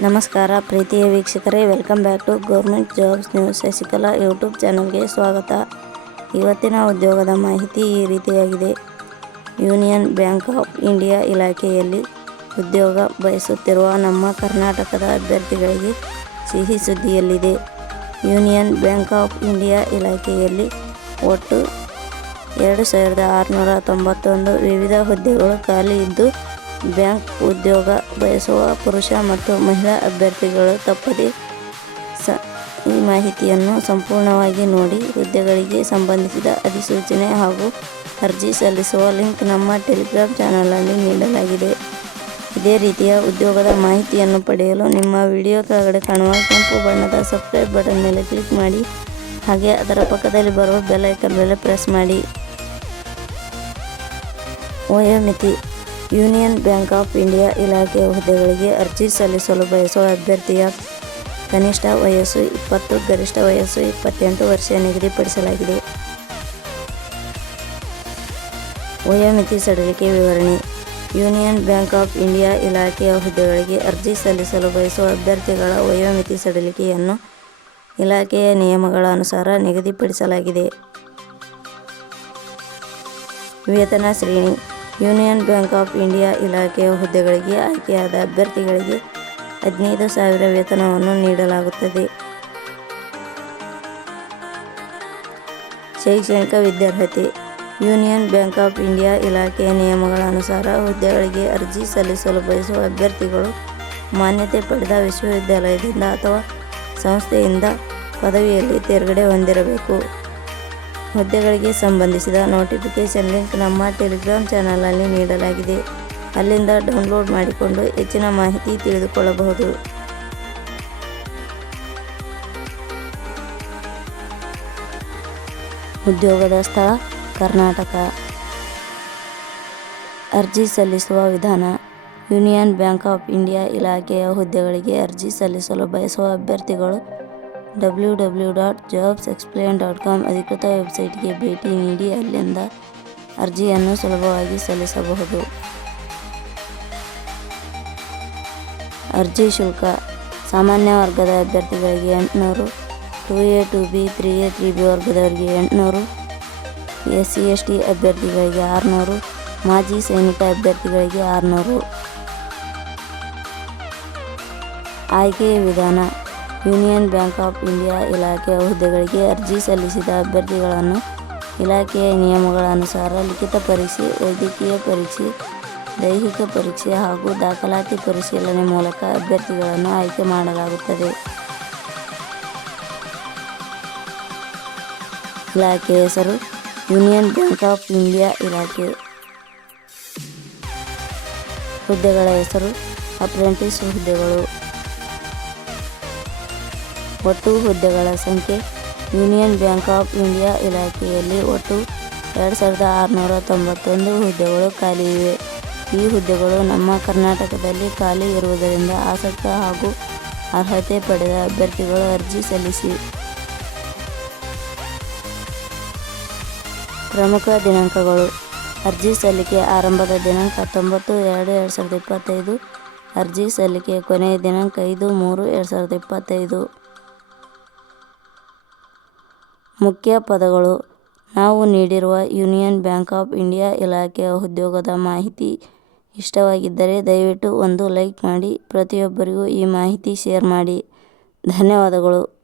ನಮಸ್ಕಾರ ಪ್ರೀತಿಯ ವೀಕ್ಷಕರೇ welcome back to government jobs news Shashikala YouTube ಚಾನಲ್ಗೆ ಸ್ವಾಗತ. ಇವತ್ತಿನ ಉದ್ಯೋಗದ ಮಾಹಿತಿ ಈ ರೀತಿಯಾಗಿದೆ. ಯೂನಿಯನ್ ಬ್ಯಾಂಕ್ ಆಫ್ ಇಂಡಿಯಾ ಇಲಾಖೆಯಲ್ಲಿ ಉದ್ಯೋಗ ಬಯಸುತ್ತಿರುವ ನಮ್ಮ ಕರ್ನಾಟಕದ ಅಭ್ಯರ್ಥಿಗಳಿಗೆ ಸಿಹಿ ಸುದ್ದಿಯಲ್ಲಿದೆ. ಯೂನಿಯನ್ ಬ್ಯಾಂಕ್ ಆಫ್ ಇಂಡಿಯಾ ಇಲಾಖೆಯಲ್ಲಿ ಒಟ್ಟು ಎರಡು ಸಾವಿರದ ಆರುನೂರ ತೊಂಬತ್ತೊಂದು ವಿವಿಧ ಹುದ್ದೆಗಳು ಖಾಲಿ ಇದ್ದು ಬ್ಯಾಂಕ್ ಉದ್ಯೋಗ ಬಯಸುವ ಪುರುಷ ಮತ್ತು ಮಹಿಳಾ ಅಭ್ಯರ್ಥಿಗಳು ತಪ್ಪದೆ ಸ, ಈ ಮಾಹಿತಿಯನ್ನು ಸಂಪೂರ್ಣವಾಗಿ ನೋಡಿ ಹುದ್ದೆಗಳಿಗೆ ಸಂಬಂಧಿಸಿದ ಅಧಿಸೂಚನೆ ಹಾಗೂ ಅರ್ಜಿ ಸಲ್ಲಿಸುವ ಲಿಂಕ್ ನಮ್ಮ ಟೆಲಿಗ್ರಾಮ್ ಚಾನಲಲ್ಲಿ ನೀಡಲಾಗಿದೆ. ಇದೇ ರೀತಿಯ ಉದ್ಯೋಗದ ಮಾಹಿತಿಯನ್ನು ಪಡೆಯಲು ನಿಮ್ಮ ವಿಡಿಯೋ ಕೆಳಗಡೆ ಕಾಣುವ ಕೆಂಪು ಬಣ್ಣದ ಸಬ್ಸ್ಕ್ರೈಬ್ ಬಟನ್ ಮೇಲೆ ಕ್ಲಿಕ್ ಮಾಡಿ, ಹಾಗೆ ಅದರ ಪಕ್ಕದಲ್ಲಿ ಬರುವ ಬೆಲ್ ಐಕನ್ ಮೇಲೆ ಪ್ರೆಸ್ ಮಾಡಿ. ವಯೋಮಿತಿ ಯೂನಿಯನ್ ಬ್ಯಾಂಕ್ ಆಫ್ ಇಂಡಿಯಾ ಇಲಾಖೆಯ ಹುದ್ದೆಗಳಿಗೆ ಅರ್ಜಿ ಸಲ್ಲಿಸಲು ಬಯಸುವ ಅಭ್ಯರ್ಥಿಯ ಕನಿಷ್ಠ ವಯಸ್ಸು ಇಪ್ಪತ್ತು, ಗರಿಷ್ಠ ವಯಸ್ಸು ಇಪ್ಪತ್ತೆಂಟು ವರ್ಷ ನಿಗದಿಪಡಿಸಲಾಗಿದೆ. ವಯೋಮಿತಿ ಸಡಿಲಿಕೆ ವಿವರಣೆ. ಯೂನಿಯನ್ ಬ್ಯಾಂಕ್ ಆಫ್ ಇಂಡಿಯಾ ಇಲಾಖೆಯ ಹುದ್ದೆಗಳಿಗೆ ಅರ್ಜಿ ಸಲ್ಲಿಸಲು ಬಯಸುವ ಅಭ್ಯರ್ಥಿಗಳ ವಯೋಮಿತಿ ಸಡಿಲಿಕೆಯನ್ನು ಇಲಾಖೆಯ ನಿಯಮಗಳ ಅನುಸಾರ ನಿಗದಿಪಡಿಸಲಾಗಿದೆ. ವೇತನ ಶ್ರೇಣಿ. ಯೂನಿಯನ್ ಬ್ಯಾಂಕ್ ಆಫ್ ಇಂಡಿಯಾ ಇಲಾಖೆಯ ಹುದ್ದೆಗಳಿಗೆ ಆಯ್ಕೆಯಾದ ಅಭ್ಯರ್ಥಿಗಳಿಗೆ ಹದಿನೈದು ಸಾವಿರ ವೇತನವನ್ನು ನೀಡಲಾಗುತ್ತದೆ. ಶೈಕ್ಷಣಿಕ ವಿದ್ಯಾರ್ಹತೆ, ಯೂನಿಯನ್ ಬ್ಯಾಂಕ್ ಆಫ್ ಇಂಡಿಯಾ ಇಲಾಖೆಯ ನಿಯಮಗಳ ಅನುಸಾರ ಹುದ್ದೆಗಳಿಗೆ ಅರ್ಜಿ ಸಲ್ಲಿಸಲು ಬಯಸುವ ಅಭ್ಯರ್ಥಿಗಳು ಮಾನ್ಯತೆ ಪಡೆದ ವಿಶ್ವವಿದ್ಯಾಲಯದಿಂದ ಅಥವಾ ಸಂಸ್ಥೆಯಿಂದ ಪದವಿಯಲ್ಲಿ ತೇರ್ಗಡೆ ಹೊಂದಿರಬೇಕು. ಹುದ್ದೆಗಳಿಗೆ ಸಂಬಂಧಿಸಿದ ನೋಟಿಫಿಕೇಷನ್ ಲಿಂಕ್ ನಮ್ಮ ಟೆಲಿಗ್ರಾಮ್ ಚಾನಲಲ್ಲಿ ನೀಡಲಾಗಿದೆ. ಅಲ್ಲಿಂದ ಡೌನ್ಲೋಡ್ ಮಾಡಿಕೊಂಡು ಹೆಚ್ಚಿನ ಮಾಹಿತಿ ತಿಳಿದುಕೊಳ್ಳಬಹುದು. ಉದ್ಯೋಗದ ಸ್ಥಳ, ಕರ್ನಾಟಕ. ಅರ್ಜಿ ಸಲ್ಲಿಸುವ ವಿಧಾನ ಯೂನಿಯನ್ ಬ್ಯಾಂಕ್ ಆಫ್ ಇಂಡಿಯಾ ಇಲಾಖೆಯ ಹುದ್ದೆಗಳಿಗೆ ಅರ್ಜಿ ಸಲ್ಲಿಸಲು ಬಯಸುವ ಅಭ್ಯರ್ಥಿಗಳು W W dot jobs explain dot com ಅಧಿಕೃತ ವೆಬ್ಸೈಟ್ಗೆ ಭೇಟಿ ನೀಡಿ, ಅಲ್ಲಿಂದ ಅರ್ಜಿಯನ್ನು ಸುಲಭವಾಗಿ ಸಲ್ಲಿಸಬಹುದು. ಅರ್ಜಿ ಶುಲ್ಕ, ಸಾಮಾನ್ಯ ವರ್ಗದ ಅಭ್ಯರ್ಥಿಗಳಿಗೆ ಎಂಟುನೂರು, two A two B, three A three B ವರ್ಗದವರಿಗೆ ಎಂಟುನೂರು, ಎಸ್ ಸಿ ಎಸ್ ಟಿ ಅಭ್ಯರ್ಥಿಗಳಿಗೆ ಆರುನೂರು, ಮಾಜಿ ಸೈನಿಕ ಅಭ್ಯರ್ಥಿಗಳಿಗೆ ಆರುನೂರು. ಆಯ್ಕೆಯ ವಿಧಾನ ಯೂನಿಯನ್ ಬ್ಯಾಂಕ್ ಆಫ್ ಇಂಡಿಯಾ ಇಲಾಖೆಯ ಹುದ್ದೆಗಳಿಗೆ ಅರ್ಜಿ ಸಲ್ಲಿಸಿದ ಅಭ್ಯರ್ಥಿಗಳನ್ನು ಇಲಾಖೆಯ ನಿಯಮಗಳ ಅನುಸಾರ ಲಿಖಿತ ಪರೀಕ್ಷೆ, ವೈದ್ಯಕೀಯ ಪರೀಕ್ಷೆ, ದೈಹಿಕ ಪರೀಕ್ಷೆ ಹಾಗೂ ದಾಖಲಾತಿ ಪರಿಶೀಲನೆ ಮೂಲಕ ಅಭ್ಯರ್ಥಿಗಳನ್ನು ಆಯ್ಕೆ ಮಾಡಲಾಗುತ್ತದೆ. ಇಲಾಖೆ ಹೆಸರು ಯೂನಿಯನ್ ಬ್ಯಾಂಕ್ ಆಫ್ ಇಂಡಿಯಾ ಇಲಾಖೆ. ಹುದ್ದೆಗಳ ಹೆಸರು ಅಪ್ರೆಂಟಿಸ್ ಹುದ್ದೆಗಳು. ಒಟ್ಟು ಹುದ್ದೆಗಳ ಸಂಖ್ಯೆ ಯೂನಿಯನ್ ಬ್ಯಾಂಕ್ ಆಫ್ ಇಂಡಿಯಾ ಇಲಾಖೆಯಲ್ಲಿ ಒಟ್ಟು ಎರಡು ಸಾವಿರದ ಆರುನೂರ ತೊಂಬತ್ತೊಂದು ಹುದ್ದೆಗಳು ಖಾಲಿ ಇವೆ. ಈ ಹುದ್ದೆಗಳು ನಮ್ಮ ಕರ್ನಾಟಕದಲ್ಲಿ ಖಾಲಿ ಇರುವುದರಿಂದ ಆಸಕ್ತ ಹಾಗೂ ಅರ್ಹತೆ ಪಡೆದ ಅಭ್ಯರ್ಥಿಗಳು ಅರ್ಜಿ ಸಲ್ಲಿಸಿ. ಪ್ರಮುಖ ದಿನಾಂಕಗಳು. ಅರ್ಜಿ ಸಲ್ಲಿಕೆ ಆರಂಭದ ದಿನಾಂಕ ಹತ್ತೊಂಬತ್ತು ಎರಡು ಎರಡು ಸಾವಿರದ ಇಪ್ಪತ್ತೈದು. ಅರ್ಜಿ ಸಲ್ಲಿಕೆ ಕೊನೆಯ ದಿನಾಂಕ ಐದು ಮೂರು ಎರಡು ಸಾವಿರದ ಇಪ್ಪತ್ತೈದು. ಮುಖ್ಯ ಪದಗಳು. ನಾವು ನೀಡಿರುವ ಯೂನಿಯನ್ ಬ್ಯಾಂಕ್ ಆಫ್ ಇಂಡಿಯಾ ಇಲಾಖೆಯ ಉದ್ಯೋಗದ ಮಾಹಿತಿ ಇಷ್ಟವಾಗಿದ್ದರೆ ದಯವಿಟ್ಟು ಒಂದು ಲೈಕ್ ಮಾಡಿ, ಪ್ರತಿಯೊಬ್ಬರಿಗೂ ಈ ಮಾಹಿತಿ ಶೇರ್ ಮಾಡಿ. ಧನ್ಯವಾದಗಳು.